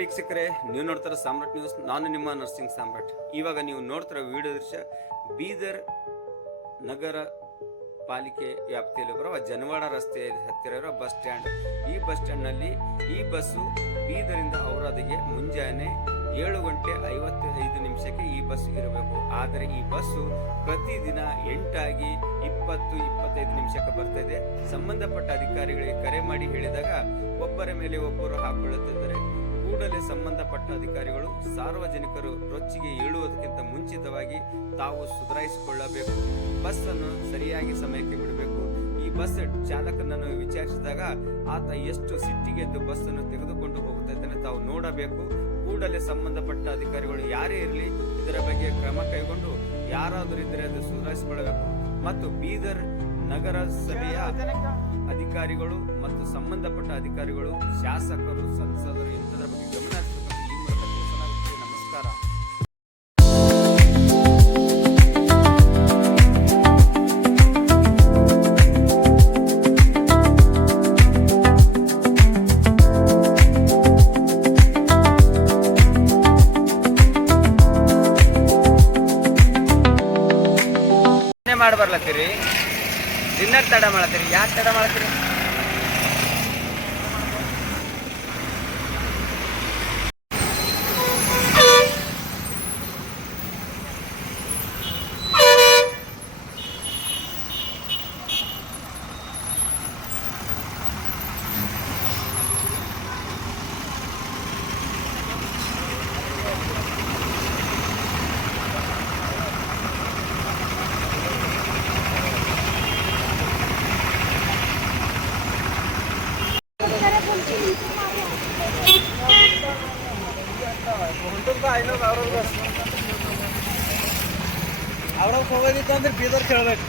ವೀಕ್ಷಕರೇ, ನೀವು ನೋಡ್ತಾರೆ ಸಾಮ್ರಾಟ್ ನ್ಯೂಸ್. ನಾನು ನಿಮ್ಮ ನರ್ಸಿಂಗ್ ಸಾಮ್ರಾಟ್. ಇವಾಗ ನೀವು ನೋಡ್ತಿರೋ ವಿಡಿಯೋ ದೃಶ್ಯ ಬೀದರ್ ನಗರ ಪಾಲಿಕೆ ವ್ಯಾಪ್ತಿಯಲ್ಲಿ ಬರುವ ಜನವಾಡ ರಸ್ತೆಯ ಹತ್ತಿರ ಇರೋ ಬಸ್ ಸ್ಟ್ಯಾಂಡ್. ಈ ಬಸ್ ಸ್ಟ್ಯಾಂಡ್ನಲ್ಲಿ ಈ ಬಸ್ಸು ಬೀದರಿಂದ ಔರಾದಿಗೆ ಮುಂಜಾನೆ 7:55 ಈ ಬಸ್ ಇರಬೇಕು. ಆದರೆ ಈ ಬಸ್ಸು ಪ್ರತಿದಿನ 8 20-25 ಬರ್ತಾ ಇದೆ. ಸಂಬಂಧಪಟ್ಟ ಅಧಿಕಾರಿಗಳಿಗೆ ಕರೆ ಮಾಡಿ ಹೇಳಿದಾಗ ಒಬ್ಬರ ಮೇಲೆ ಒಬ್ಬರು ಹಾಕೊಳ್ಳುತ್ತಿದ್ದಾರೆ. ಕೂಡಲೇ ಸಂಬಂಧಪಟ್ಟ ಅಧಿಕಾರಿಗಳು ಸಾರ್ವಜನಿಕರು ರೊಚ್ಚಿಗೆ ಏಳುವುದಕ್ಕಿಂತ ಮುಂಚಿತವಾಗಿ ತಾವು ಸುಧಾರಿಸಿಕೊಳ್ಳಬೇಕು. ಬಸ್ ಅನ್ನು ಸರಿಯಾಗಿ ಸಮಯಕ್ಕೆ ಬಿಡಬೇಕು. ಈ ಬಸ್ ಚಾಲಕನನ್ನು ವಿಚಾರಿಸಿದಾಗ ಆತ ಎಷ್ಟು ಸಿಟ್ಟಿಗೆದ್ದು ಬಸ್ ಅನ್ನು ತೆಗೆದುಕೊಂಡು ಹೋಗುತ್ತಾ ಇದ್ದಾನೆ ತಾವು ನೋಡಬೇಕು. ಕೂಡಲೇ ಸಂಬಂಧಪಟ್ಟ ಅಧಿಕಾರಿಗಳು ಯಾರೇ ಇರಲಿ ಇದರ ಬಗ್ಗೆ ಕ್ರಮ ಕೈಗೊಂಡು ಯಾರಾದರೂ ಇದ್ದರೆ ಅದು ಸುಧಾರಿಸಿಕೊಳ್ಳಬೇಕು. ಮತ್ತು ಬೀದರ್ ನಗರಸಭೆಯ ಅಧಿಕಾರಿಗಳು ಮತ್ತು ಸಂಬಂಧಪಟ್ಟ ಅಧಿಕಾರಿಗಳು, ಶಾಸಕರು, ಸಂಸದರು ಇಂಥದ್ರ ಬಗ್ಗೆ ಗಮನ ಹರಿಸಬೇಕು. ಈ ಮೂಲಕ ತಿಳಿಸಲಾಗುತ್ತದೆ. ನಮಸ್ಕಾರ. ಮಾಡ್ಬರ್ಲತ್ತೀರಿ, ಡಿನ್ನರ್ ತಡ ಮಾಡತ್ತೀರಿ. ಯಾಕೆ ತಡ ಮಾಡತ್ತೀರಿ? ಅವ್ರಿಗೆ ಹೋಗೋದಿತ್ತು ಅಂದ್ರೆ ಬೀದರ್ ಕೇಳಬೇಕು.